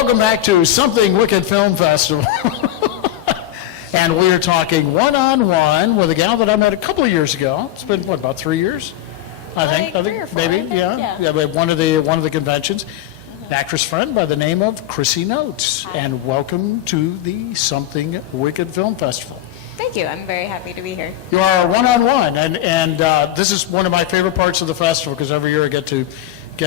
welcome back to Something Wicked Film Festival. And we are talking one-on-one with a gal that I met a couple of years ago. It's been, what, about 3 years? I think 3 or 4, maybe, I think, yeah. But one of the conventions. An actress friend by the name of Krissy Notes. Hi. And welcome to the Something Wicked Film Festival. Thank you. I'm very happy to be here. You are one-on-one, and this is one of my favorite parts of the festival because every year I get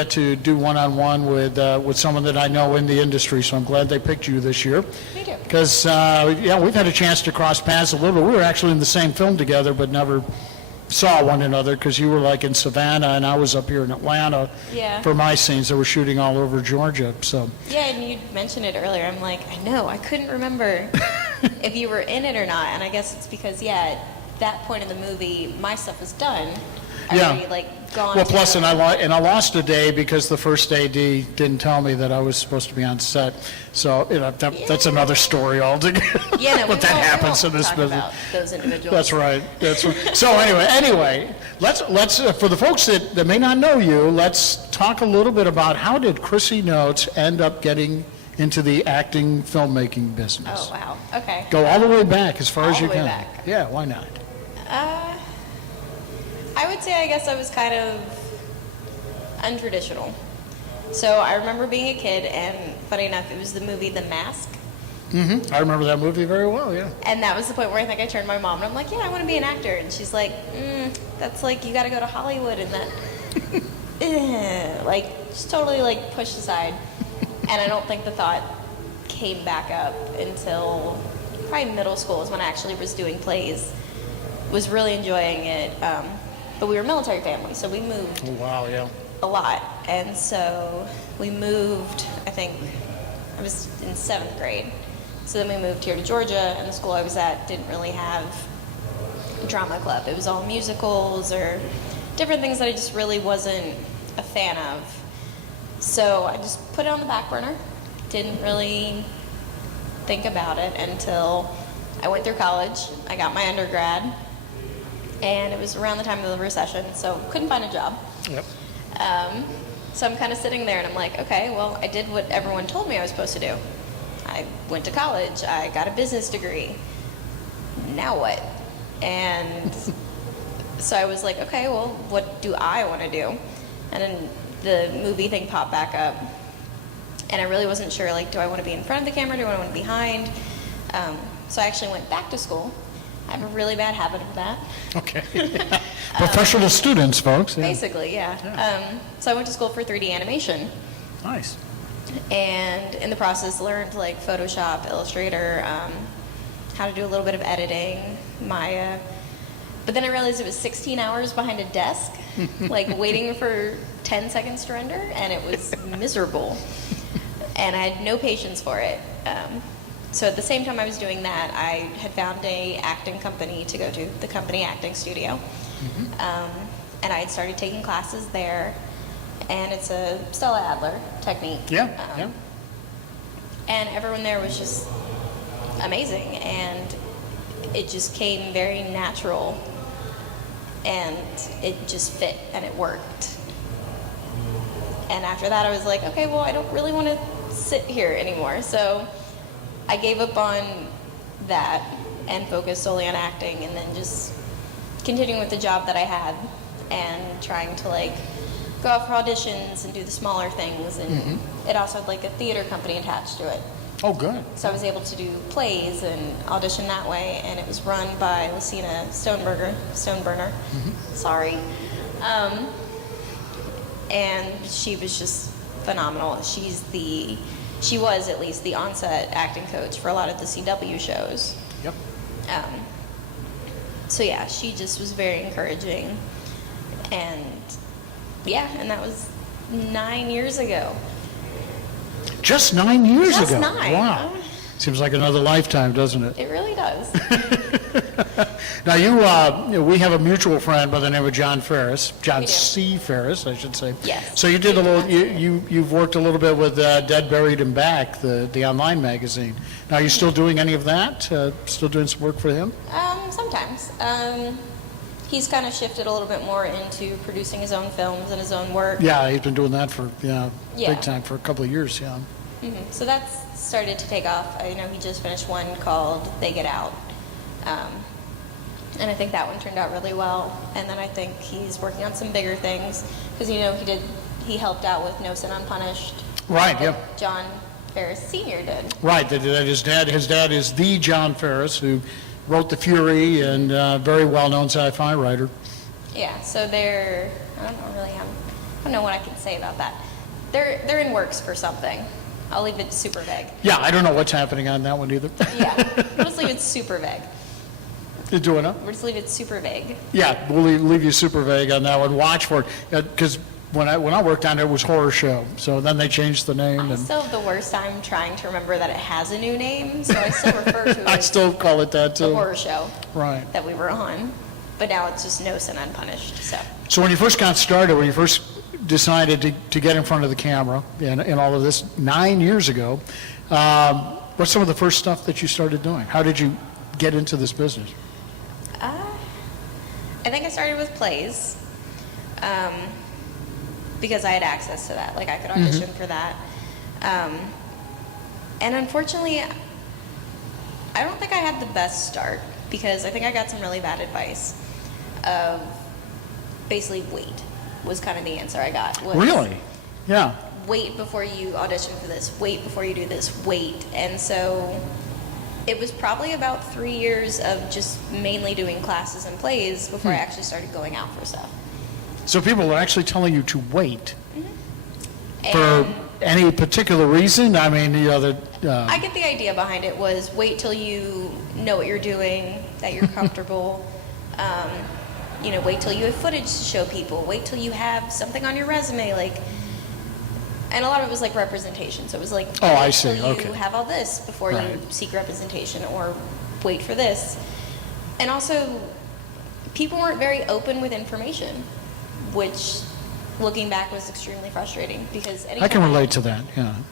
to do one-on-one with someone that I know in the industry. So I'm glad they picked you this year. Me too. Because we've had a chance to cross paths a little bit. We were actually in the same film together, but never saw one another because you were like in Savannah and I was up here in Atlanta for my scenes that were shooting all over Georgia. So yeah, and you mentioned it earlier. I'm like, I know, I couldn't remember if you were in it or not, and I guess it's because at that point in the movie, my stuff was done. I already gone. Well, plus, and I lost a day because the first AD didn't tell me that I was supposed to be on set. So that's another story altogether. Yeah, no, but that happens in this business. About those individuals. That's right. That's right. So anyway, let's for the folks that may not know you, let's talk a little bit about how did Krissy Notes end up getting into the acting filmmaking business. Oh wow. Okay. Go all the way back as far as you All the can. way back. Yeah, why not? I would say I guess I was kind of untraditional. So I remember being a kid, and funny enough, it was the movie The Mask. I remember that movie very well, yeah. And that was the point where I think I turned to my mom, and I'm like, yeah, I want to be an actor. And she's like, that's like, you got to go to Hollywood, and that, just totally pushed aside. And I don't think the thought came back up until probably middle school is when I actually was doing plays, was really enjoying it. But we were a military family, so we moved Oh, wow, yeah. a lot. And so we moved, I think, I was in 7th grade. So then we moved here to Georgia, and the school I was at didn't really have a drama club. It was all musicals or different things that I just really wasn't a fan of. So I just put it on the back burner, didn't really think about it until I went through college. I got my undergrad, and it was around the time of the recession, so couldn't find a job. Yep. So I'm kind of sitting there, and I'm like, okay, well, I did what everyone told me I was supposed to do. I went to college, I got a business degree. Now what? And so I was like, okay, well, what do I want to do? And then the movie thing popped back up, and I really wasn't sure, do I want to be in front of the camera, do I want to be behind? So I actually went back to school. I have a really bad habit of that. Okay. Professional students, folks. Yeah. Basically, yeah. So I went to school for 3D animation. Nice. And in the process learned Photoshop, Illustrator, how to do a little bit of editing, Maya. But then I realized it was 16 hours behind a desk, waiting for 10 seconds to render, and it was miserable. And I had no patience for it. So at the same time I was doing that, I had found a acting company to go to, the company acting studio. And I had started taking classes there, and it's a Stella Adler technique. Yeah. And everyone there was just amazing, and it just came very natural, and it just fit, and it worked. And after that I was like, okay, well, I don't really want to sit here anymore. So I gave up on that and focused solely on acting, and then just continuing with the job that I had and trying to go out for auditions and do the smaller things. And it also had a theater company attached to it. Oh, good. So I was able to do plays and audition that way, and it was run by Lucina Stoneburner. Sorry. And she was just phenomenal. She was at least the on-set acting coach for a lot of the CW shows. Yep. So yeah, she just was very encouraging, and that was 9 years ago. Just 9 years Just ago. 9. Wow. Seems like another lifetime, doesn't it? It really does. Now we have a mutual friend by the name of John We do. C. Ferris, I should say. Yes. So you did you've worked a little bit with Dead, Buried, and Back, the online magazine. Now, are you still doing any of that? Still doing some work for him? Sometimes. He's kind of shifted a little bit more into producing his own films and his own work. Yeah, he's been doing that for Yeah. big time for a couple of years. Yeah. So that's started to take off. I know he just finished one called They Get Out. And I think that one turned out really well. And then I think he's working on some bigger things because he helped out with No Sin Unpunished. Right, yeah. John Ferris Sr. did. Right, that his dad is the John Ferris, who wrote The Fury and very well-known sci-fi writer. Yeah, so I don't know what I can say about that. They're in works for something. I'll leave it super vague. Yeah, I don't know what's happening on that one either. Yeah, we'll just leave it super vague. You're doing it? We'll just leave it super vague. Yeah, we'll leave you super vague on that one. Watch for it, because when I worked on it, it was Horror Show. So then they changed the name. I still have the worst time trying to remember that it has a new name, so I still refer to it I still call it that too. The Horror Show. Right. That we were on, but now it's just No Sin Unpunished. So when you first got started, when you first decided to get in front of the camera and all of this 9 years ago, what's some of the first stuff that you started doing? How did you get into this business? I think I started with plays because I had access to that. Like I could audition for that. And unfortunately, I don't think I had the best start because I think I got some really bad advice of basically wait was kind of the answer I got. Really? Yeah. Wait before you audition for this. Wait before you do this. Wait. And so it was probably about 3 years of just mainly doing classes and plays before I actually started going out for stuff. So people are actually telling you to wait for And any particular reason? I mean, I get the idea behind it was wait till you know what you're doing, that you're comfortable. Wait till you have footage to show people. Wait till you have something on your resume, and a lot of it was like representation. So it was like, I wait see. till you Okay. have all this before you Right. seek representation, or wait for this. And also, people weren't very open with information, which, looking back, was extremely frustrating because I can relate to that.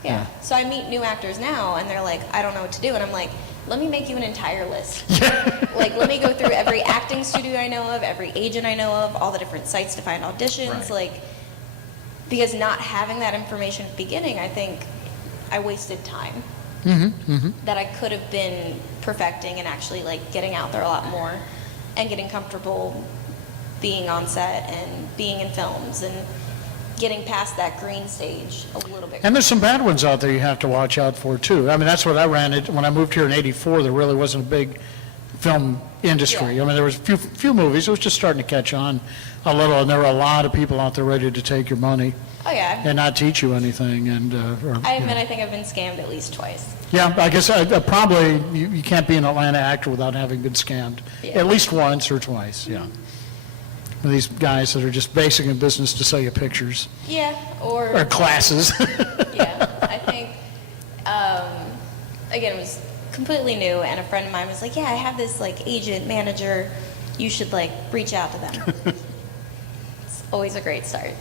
Yeah. So I meet new actors now, and they're like, I don't know what to do. And I'm like, let me make you an entire list. Like, let me go through every acting studio I know of, every agent I know of, all the different sites to find auditions. Right. Because not having that information at the beginning, I think I wasted time that I could have been perfecting and actually, getting out there a lot more and getting comfortable being on set and being in films and getting past that green stage a little bit. And there's some bad ones out there you have to watch out for, too. I mean, that's what I ran into. When I moved here in '84, there really wasn't a big film industry. Yeah. I mean, there was a few movies. It was just starting to catch on a little, and there were a lot of people out there ready to take your money Oh, yeah. and not teach you anything. I admit I think I've been scammed at least twice. Yeah, I guess probably you can't be an Atlanta actor without having been scammed. Yeah. At least once or twice, yeah. These guys that are just basic in business to sell you pictures Yeah, or classes. yeah, I think, again, it was completely new, and a friend of mine was like, yeah, I have this, agent, manager, you should, reach out to them. It's always a great start.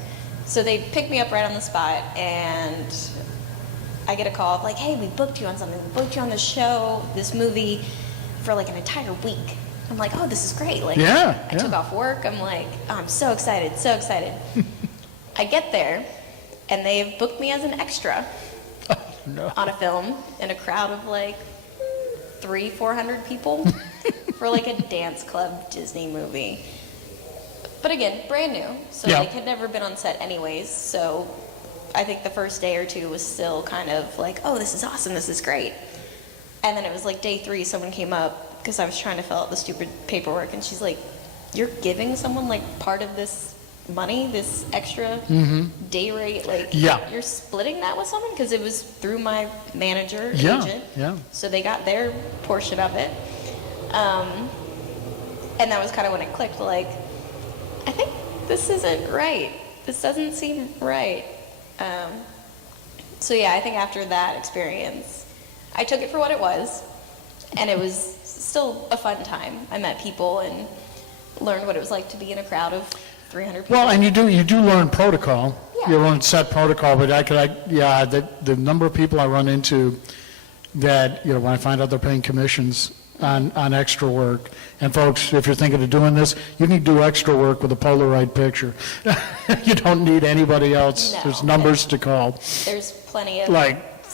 So they picked me up right on the spot, and I get a call of, hey, we booked you on something. We booked you on this show, this movie, for, an entire week. I'm like, oh, this is great. I took off work. I'm like, oh, I'm so excited, so excited. I get there, and they've booked me as an extra on a film in a crowd of 300-400 people for a dance club Disney movie. But again, brand new, so had never been on set anyways. So I think the first day or two was still kind of oh, this is awesome, this is great. And then it was day 3, someone came up because I was trying to fill out the stupid paperwork, and she's like, you're giving someone part of this money, this extra day rate, you're splitting that with someone? Because it was through my manager, agent, so they got their portion of it. And that was kind of when it clicked, I think this isn't right. This doesn't seem right. So yeah, I think after that experience, I took it for what it was, and it was still a fun time. I met people and learned what it was like to be in a crowd of 300 people. Well, and you do learn protocol. Yeah. You learn set protocol, but the number of people I run into that, when I find out they're paying commissions on extra work. And folks, if you're thinking of doing this, you need to do extra work with a Polaroid picture. You don't need anybody else. No. There's numbers to call. There's plenty of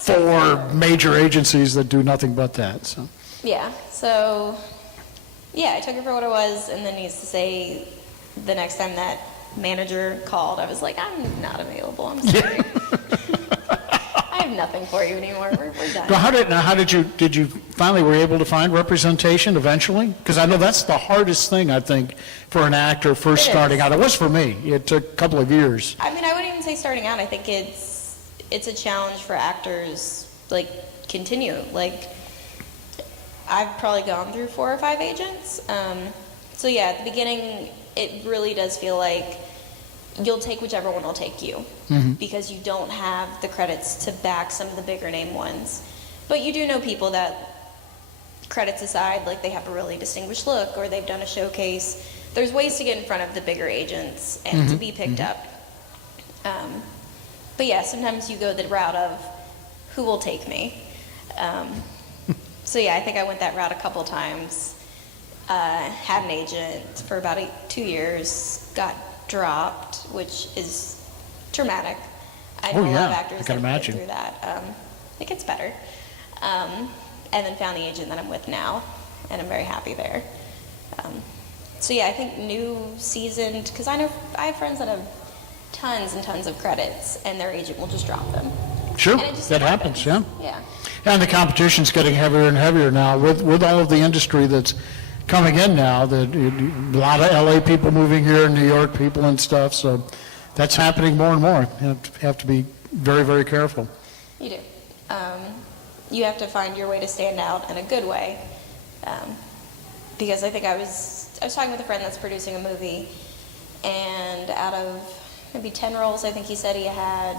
4 major agencies that do nothing but that, so. Yeah, so, yeah, I took it for what it was, and then needs to say the next time that manager called, I was like, I'm not available, I'm sorry. I have nothing for you anymore, we're done. Now, how did you finally were able to find representation eventually? Because I know that's the hardest thing, I think, for an actor first starting out. It was for me. It took a couple of years. I mean, I wouldn't even say starting out. I think it's a challenge for actors, like, continue. Like, I've probably gone through 4 or 5 agents. So yeah, at the beginning, it really does feel like you'll take whichever one will take you, because you don't have the credits to back some of the bigger name ones. But you do know people that, credits aside, like they have a really distinguished look or they've done a showcase. There's ways to get in front of the bigger agents and to be picked up. But yeah, sometimes you go the route of who will take me. So yeah, I think I went that route a couple times. Had an agent for about 2 years, got dropped, which is traumatic. I know a lot of actors that go through that. It gets better. And then found the agent that I'm with now, and I'm very happy there. So yeah, I think new seasoned, because I have friends that have tons and tons of credits, and their agent will just drop them. Sure, that happens, yeah. Yeah. And the competition's getting heavier and heavier now with all of the industry that's coming in now, a lot of LA people moving here, New York people and stuff, so that's happening more and more. You have to be very, very careful. You do. You have to find your way to stand out in a good way. Because I think I was talking with a friend that's producing a movie, and out of maybe 10 roles, I think he said he had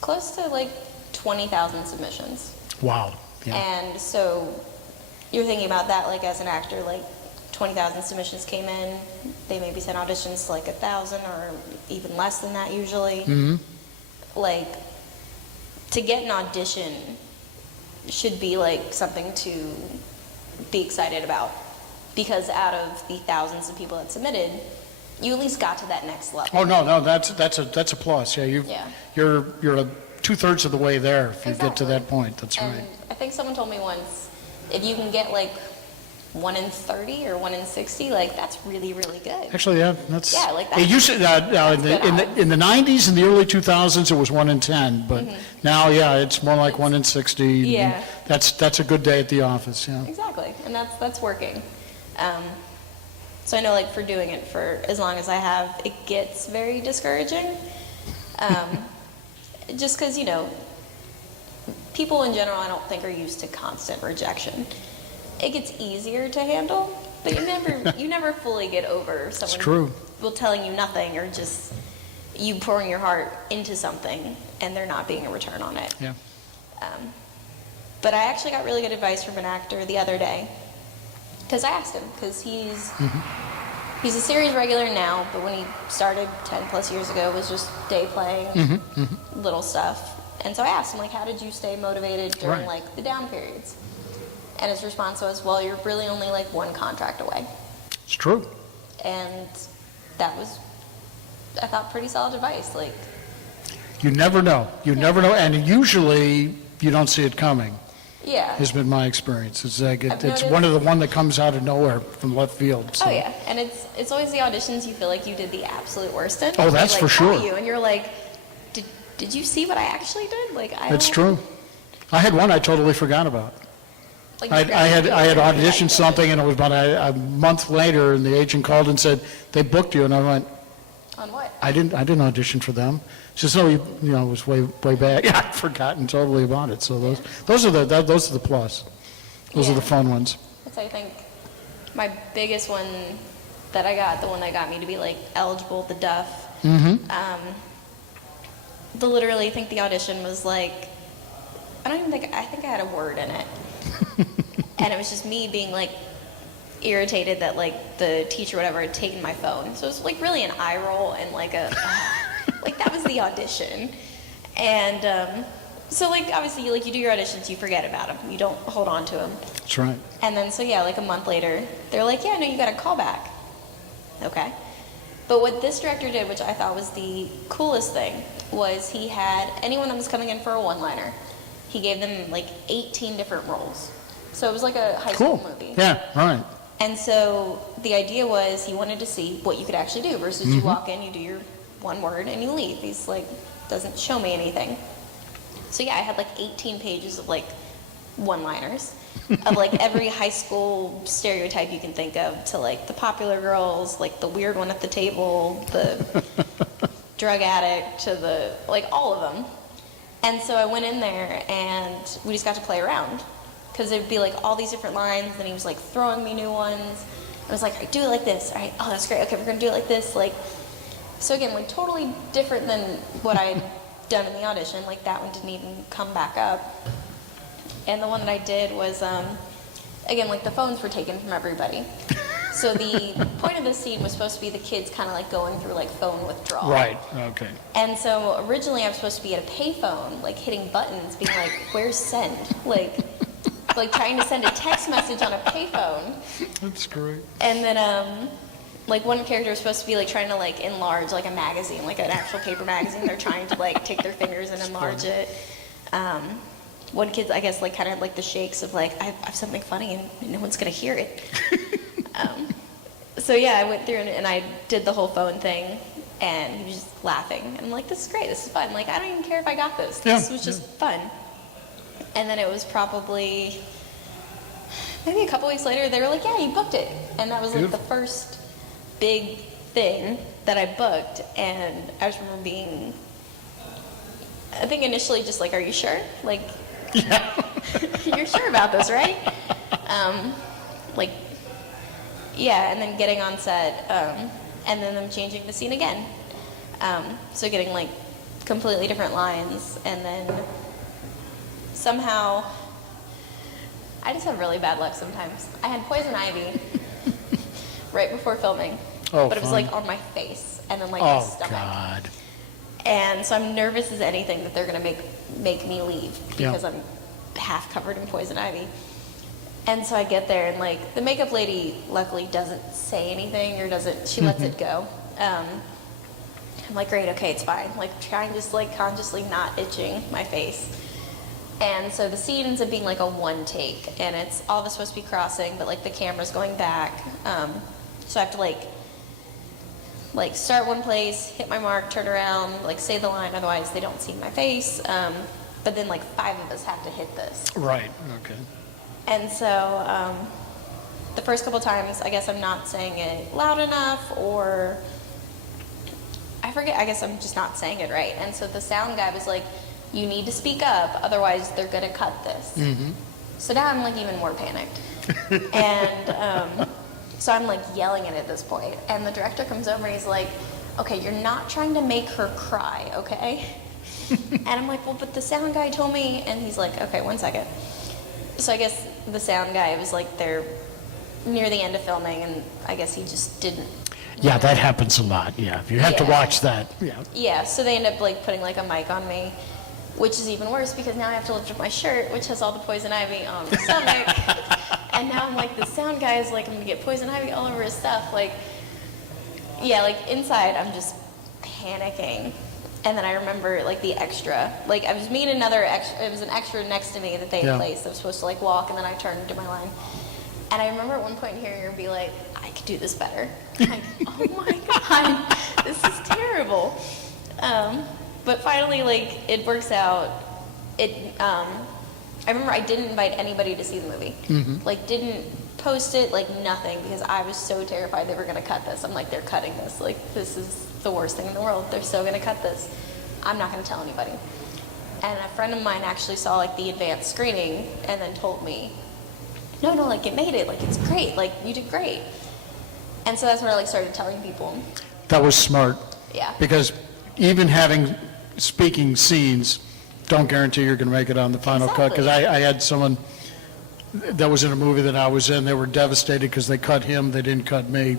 close to like 20,000 submissions. Wow. Yeah. And so you're thinking about that, like as an actor, like 20,000 submissions came in, they maybe sent auditions to like 1,000 or even less than that usually. Like, to get an audition should be like something to be excited about, because out of the thousands of people that submitted, you at least got to that next level. Oh no, that's a plus. Yeah, you're 2/3 of the way there if you get to that point. That's right. I think someone told me once, if you can get like 1 in 30 or 1 in 60, like that's really, really good. Actually, yeah, that's. Yeah, like that. It used to, in the 90s and the early 2000s, it was 1 in 10, but now, yeah, it's more like 1 in 60. Yeah. That's a good day at the office. Yeah. Exactly, and that's working. So I know, like, for doing it for as long as I have, it gets very discouraging. Just because, people in general, I don't think are used to constant rejection. It gets easier to handle, but you never fully get over someone telling you nothing, or just you pouring your heart into something and there not being a return on it. Yeah. But I actually got really good advice from an actor the other day, because I asked him, because he's a series regular now, but when he started 10 plus years ago, it was just day playing, little stuff. And so I asked him, like, how did you stay motivated during like the down periods? And his response was, well, you're really only like 1 contract away. It's true. And that was, I thought, pretty solid advice. Like, you never know. You never know, and usually you don't see it coming. Yeah. Has been my experience. It's like it's one that comes out of nowhere from left field. So. Oh yeah, and it's always the auditions you feel like you did the absolute worst in. Oh, that's for sure. You, and you're like, did you see what I actually did? Like, It's true. I had one I totally forgot about. Like, I had auditioned something, and it was about a month later, and the agent called and said they booked you, and I went. On what? I didn't audition for them. She said, no, it was way back. Yeah, I'd forgotten totally about it. So those are the plus. Those are the fun ones. That's, I think, my biggest one that I got, the one that got me to be like eligible, the Duff. Literally, I think the audition was like, I think I had a word in it. And it was just me being like irritated that like the teacher or whatever had taken my phone. So it was like really an eye roll and like like that was the audition. And so like obviously you do your auditions, you forget about them, you don't hold on to them. That's right. And then so yeah, like a month later, they're like, yeah, no, you got a call back. Okay. But what this director did, which I thought was the coolest thing, was he had anyone that was coming in for a one-liner, he gave them like 18 different roles. So it was like a high school movie. Yeah, right. And so the idea was he wanted to see what you could actually do versus you walk in, you do your one word, and you leave. He's like, doesn't show me anything. So yeah, I had like 18 pages of like one-liners of like every high school stereotype you can think of, to like the popular girls, like the weird one at the table, the drug addict, to the, like all of them. And so I went in there and we just got to play around, because it'd be like all these different lines, and he was like throwing me new ones. I was like, all right, do it like this. All right, oh, that's great. Okay, we're gonna do it like this. Like, so again, like totally different than what I had done in the audition. Like that one didn't even come back up. And the one that I did was, again, like the phones were taken from everybody. So the point of the scene was supposed to be the kids kind of like going through like phone withdrawal. Right, okay. And so originally I was supposed to be at a payphone, like hitting buttons, being like, where's send? Like trying to send a text message on a payphone. That's great. And then, like one character was supposed to be like trying to like enlarge like a magazine, like an actual paper magazine. They're trying to like take their fingers and enlarge it. One kid, I guess, like kind of had like the shakes of like, I have something funny and no one's gonna hear it. So yeah, I went through and I did the whole phone thing, and he was just laughing. And I'm like, this is great, this is fun. Like, I don't even care if I got this. This was just fun. And then it was probably maybe a couple weeks later, they were like, yeah, you booked it. And that was like the first big thing that I booked. And I just remember being, I think initially just like, are you sure? Like, you're sure about this, right? Like, yeah, and then getting on set, and then them changing the scene again. So getting like completely different lines, and then somehow, I just have really bad luck sometimes. I had poison ivy right before filming, but it was like on my face, and then like my stomach. Oh, God. And so I'm nervous as anything that they're gonna make me leave, because I'm half covered in poison ivy. And so I get there, and like the makeup lady luckily doesn't say anything, or she lets it go. I'm like, great, okay, it's fine. Like trying just like consciously not itching my face. And so the scene ends up being like a one take, and it's all of us supposed to be crossing, but like the camera's going back. So I have to like start one place, hit my mark, turn around, like say the line, otherwise they don't see my face. But then like 5 of us have to hit this. Right, okay. And so the first couple times, I guess I'm not saying it loud enough, or I forget, I guess I'm just not saying it right. And so the sound guy was like, you need to speak up, otherwise they're gonna cut this. So now I'm like even more panicked. And so I'm like yelling it at this point. And the director comes over and he's like, okay, you're not trying to make her cry, okay? And I'm like, well, but the sound guy told me, and he's like, okay, 1 second. So I guess the sound guy was like there near the end of filming, and I guess he just didn't. Yeah, that happens a lot, yeah. You have to watch that, yeah. Yeah, so they end up like putting like a mic on me, which is even worse because now I have to lift up my shirt, which has all the poison ivy on my stomach. And now I'm like, the sound guy is like, I'm gonna get poison ivy all over his stuff. Like, yeah, like inside I'm just panicking. And then I remember like the extra, like I was meeting another extra, it was an extra next to me that they had placed. I was supposed to like walk, and then I turned and did my line. And I remember at one point hearing her be like, I could do this better. I'm like, oh my God, this is terrible. But finally, like, it works out. I remember I didn't invite anybody to see the movie. Like, didn't post it, like nothing, because I was so terrified they were gonna cut this. I'm like, they're cutting this. Like, this is the worst thing in the world. They're so gonna cut this. I'm not gonna tell anybody. And a friend of mine actually saw like the advanced screening and then told me, no, like it made it, like it's great, like you did great. And so that's when I like started telling people. That was smart. Yeah. Because even having speaking scenes don't guarantee you're going to make it on the final cut. Because I had someone that was in a movie that I was in, they were devastated because they cut him, they didn't cut me.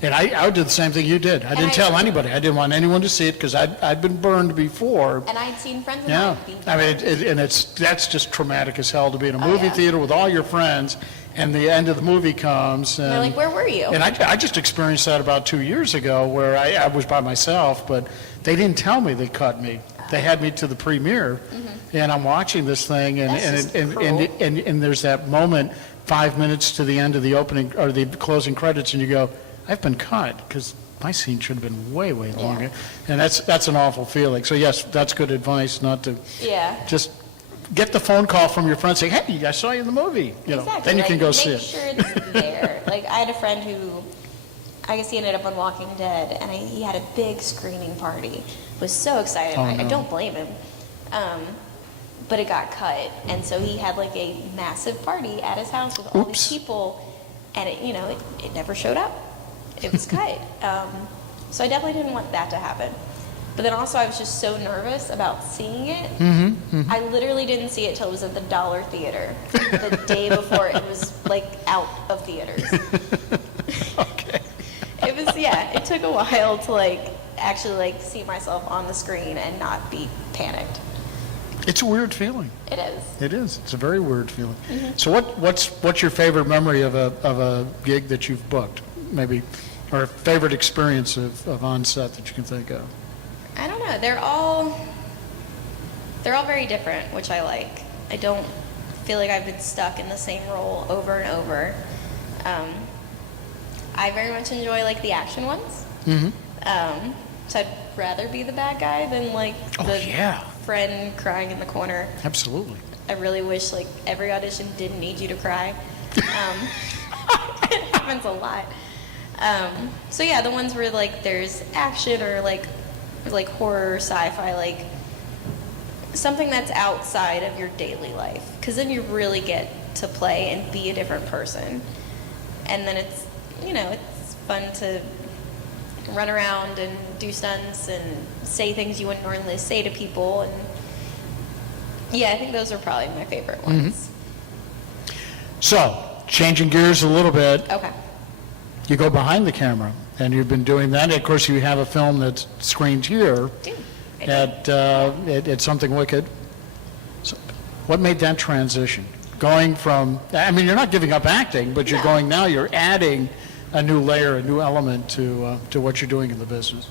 And I did the same thing you did. I didn't tell anybody. I didn't want anyone to see it because I'd been burned before. And I'd seen friends of mine be burned. I mean, that's just traumatic as hell to be in a movie theater with all your friends, and the end of the movie comes. And they're like, where were you? And I just experienced that about 2 years ago where I was by myself, but they didn't tell me they cut me. they had me to the premiere, and I'm watching this thing, and there's that moment 5 minutes to the end of the opening or the closing credits, and you go, I've been cut because my scene should have been way longer, and that's an awful feeling. So yes, that's good advice, not to just get the phone call from your friend saying, hey, I saw you in the movie. You know, exactly. then you can go see Make it. sure it's there. Like, I had a friend who, I guess he ended up on Walking Dead, and he had a big screening party. Was so excited. I don't blame him. But it got cut, and so he had like a massive party at his house with all these people, and it never showed up. It was cut. So I definitely didn't want that to happen. But then also I was just so nervous about seeing it. I literally didn't see it till it was at the Dollar Theater the day before it was like out of theaters. Okay. It took a while to actually see myself on the screen and not be panicked. It's a weird feeling. It is. It is. It's a very weird feeling. So what's your favorite memory of a gig that you've booked, maybe, or favorite experience of on set that you can think of? I don't know. They're all very different, which I like. I don't feel like I've been stuck in the same role over and over. I very much enjoy the action ones. So I'd rather be the bad guy than the friend crying in the corner. Absolutely. I really wish every audition didn't need you to cry. It happens a lot. So yeah, the ones where there's action or horror, sci-fi, something that's outside of your daily life, because then you really get to play and be a different person, and then it's it's fun to run around and do stunts and say things you wouldn't normally say to people, and I think those are probably my favorite ones. So changing gears a little bit. Okay. You go behind the camera, and you've been doing that. Of course, you have a film that's screened here at Something Wicked. So what made that transition? Going from, you're not giving up acting, but you're going now, you're adding a new layer, a new element to what you're doing in the business.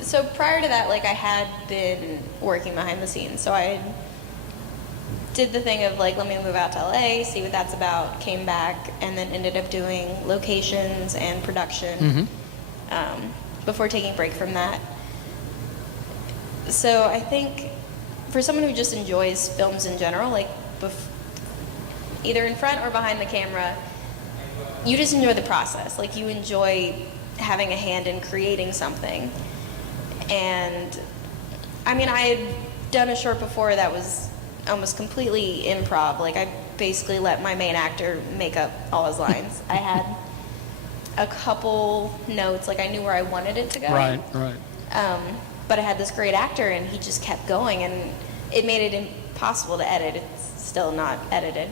So prior to that, I had been working behind the scenes. So I did the thing of let me move out to LA, see what that's about, came back, and then ended up doing locations and production before taking a break from that. So I think for someone who just enjoys films in general, either in front or behind the camera, you just enjoy the process. You enjoy having a hand in creating something. And I had done a short before that was almost completely improv. I basically let my main actor make up all his lines. I had a couple notes, I knew where I wanted it to go. Right. But I had this great actor, and he just kept going, and it made it impossible to edit. It's still not edited.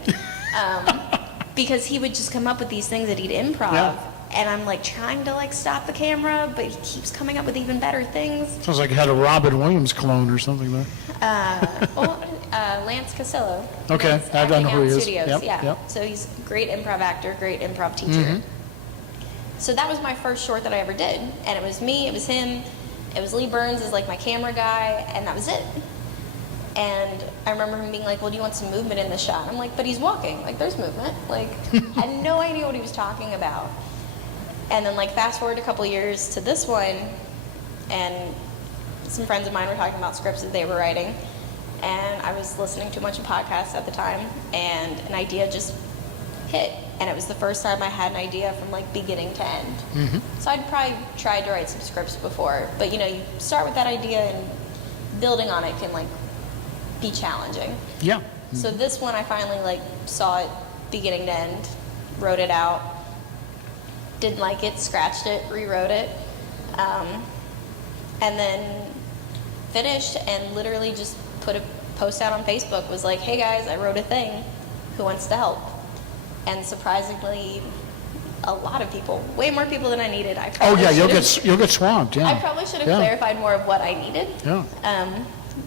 Because he would just come up with these things that he'd improv, and I'm trying to stop the camera, but he keeps coming up with even better things. Sounds like you had a Robin Williams clone or something there. Lance Casillo. Okay, I don't know who he is. Studios. Yep. So he's a great improv actor, great improv teacher. So that was my first short that I ever did, and it was me, it was him, it was Lee Burns as my camera guy, and that was it. And I remember him being well, do you want some movement in the shot? I'm but he's walking, there's movement. I had no idea what he was talking about. And then fast forward a couple years to this one, and some friends of mine were talking about scripts that they were writing, and I was listening to a bunch of podcasts at the time, and an idea just hit, and it was the first time I had an idea from beginning to end. So I'd probably tried to write some scripts before, but you start with that idea, and building on it can be challenging. Yeah. So this one I finally saw it beginning to end, wrote it out, didn't like it, scratched it, rewrote it, and then finished, and literally just put a post out on Facebook, was hey guys, I wrote a thing, who wants to help? And surprisingly, a lot of people, way more people than I needed. You'll get swamped. Yeah. I probably should have clarified more of what I needed. Yeah.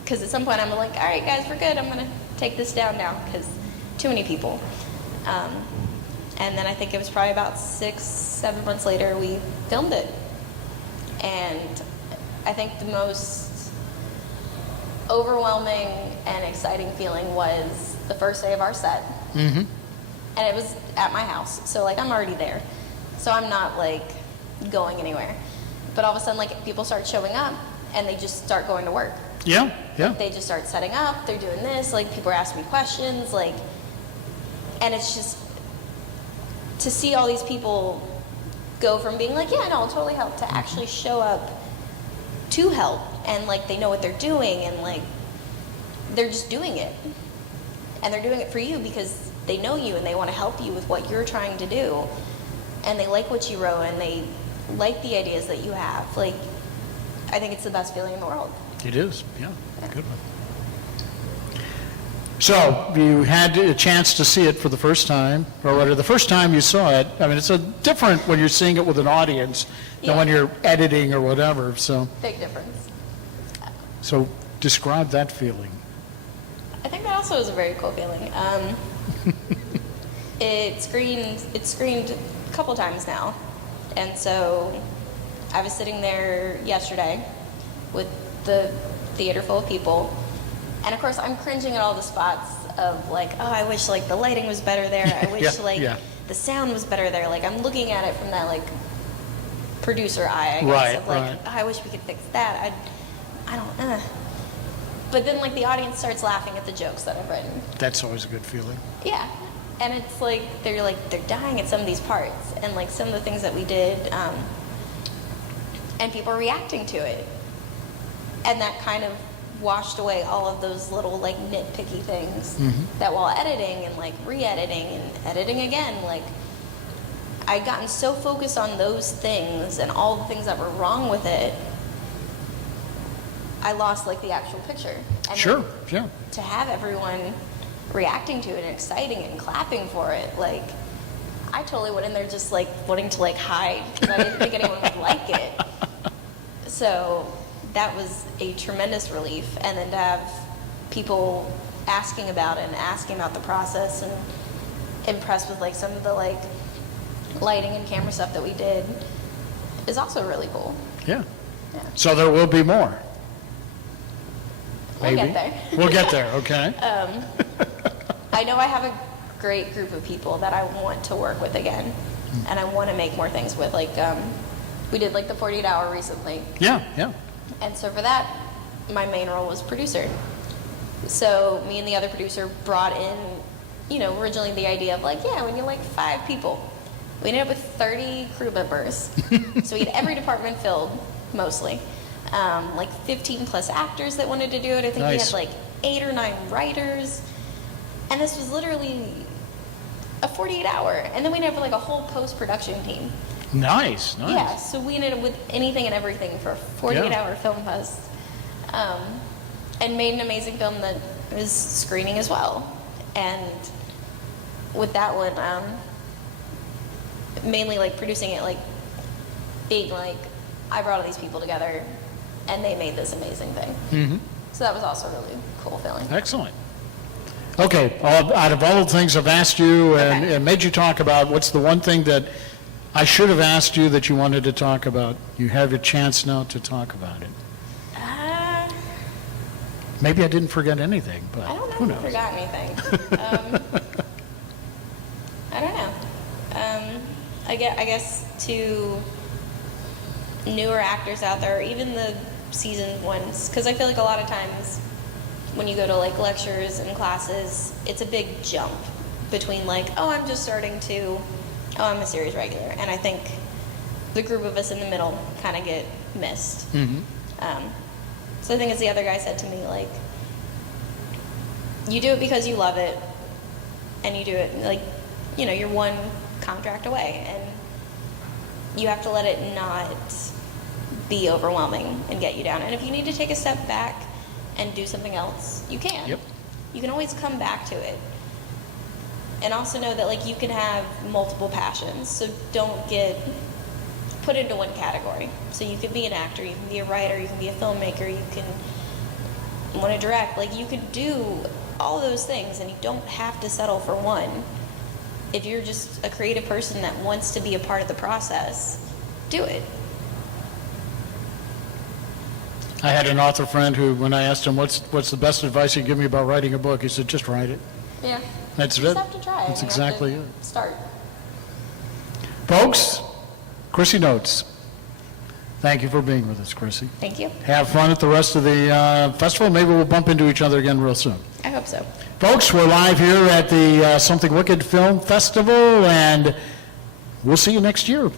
Because at some point I'm all right guys, we're good, I'm gonna take this down now, because too many people. And then I think it was probably about 6-7 months later we filmed it. And I think the most overwhelming and exciting feeling was the first day of our set. And it was at my house, so like I'm already there, so I'm not like going anywhere. But all of a sudden, like, people start showing up and they just start going to work. Yeah, yeah. They just start setting up, they're doing this, like, people are asking me questions, like, and it's just to see all these people go from being like, yeah, no, I'll totally help, to actually show up to help, and like they know what they're doing, and like they're just doing it, and they're doing it for you because they know you and they want to help you with what you're trying to do, and they like what you wrote and they like the ideas that you have. Like, I think it's the best feeling in the world. It is, yeah. Good one. So you had a chance to see it for the first time, or whatever. The first time you saw it, I mean, it's a different when you're seeing it with an audience than when you're editing or whatever. So Big difference. So describe that feeling. I think that also is a very cool feeling. It's screened a couple times now, and so I was sitting there yesterday with the theater full of people, and of course I'm cringing at all the spots of like, oh, I wish like the lighting was better there. I wish the sound was better there. Like, I'm looking at it from that like producer eye, I guess, of like, oh, I wish we could fix that. I don't. But then like the audience starts laughing at the jokes that I've written. That's always a good feeling. Yeah, and it's like they're dying at some of these parts, and like some of the things that we did, and people are reacting to it, and that kind of washed away all of those little like nitpicky things that while editing and like re-editing and editing again, like I'd gotten so focused on those things and all the things that were wrong with it, I lost like the actual picture. And Sure, yeah. to have everyone reacting to it and exciting and clapping for it, like I totally went in there just like wanting to like hide because I didn't think anyone would like it. So that was a tremendous relief, and then to have people asking about it and asking about the process and impressed with like some of the like lighting and camera stuff that we did is also really cool. Yeah. Yeah. So there will be more. We'll Maybe. get there. We'll get there, okay. I know I have a great group of people that I want to work with again, and I want to make more things with. Like, we did like the 48 Hour recently. Yeah, yeah. And so for that, my main role was producer. So me and the other producer brought in, you know, originally the idea of like, yeah, we need like 5 people. We ended up with 30 crew members. So we had every department filled, mostly. Like 15 plus actors that wanted to do it. I think we had like 8 or 9 writers. And this was literally a 48 hour. And then we ended up with like a whole post-production team. Nice. Yeah, so we ended up with anything and everything for a 48-hour film post, and made an amazing film that was screening as well. And with that one, mainly like producing it, like being like, I brought all these people together, and they made this amazing thing. So that was also a really cool feeling. Excellent. Okay, out of all the things I've asked you and made you talk about, what's the one thing that I should have asked you that you wanted to talk about? You have your chance now to talk about it. Maybe I didn't forget anything, but I don't know who if knows? I forgot anything. I don't know. I guess to newer actors out there, or even the seasoned ones, because I feel like a lot of times when you go to like lectures and classes, it's a big jump between like, oh, I'm just starting to, oh, I'm a series regular. And I think the group of us in the middle kind of get missed. So I think as the other guy said to me, like, you do it because you love it, and you do it, like, you know, you're one contract away, and you have to let it not be overwhelming and get you down. And if you need to take a step back and do something else, you can. Yep. You can always come back to it. And also know that, like, you can have multiple passions, so don't get put into one category. So you can be an actor, you can be a writer, you can be a filmmaker, you can want to direct. Like, you can do all of those things, and you don't have to settle for one. If you're just a creative person that wants to be a part of the process, do it. I had an author friend who, when I asked him, what's the best advice you give me about writing a book, he said, just write it. Yeah. That's You it. just have to try. That's You have exactly to it. Start. Folks, Krissy Notes. Thank you for being with us, Krissy. Thank you. Have fun at the rest of the festival. Maybe we'll bump into each other again real soon. I hope so. Folks, we're live here at the Something Wicked Film Festival, and we'll see you next year.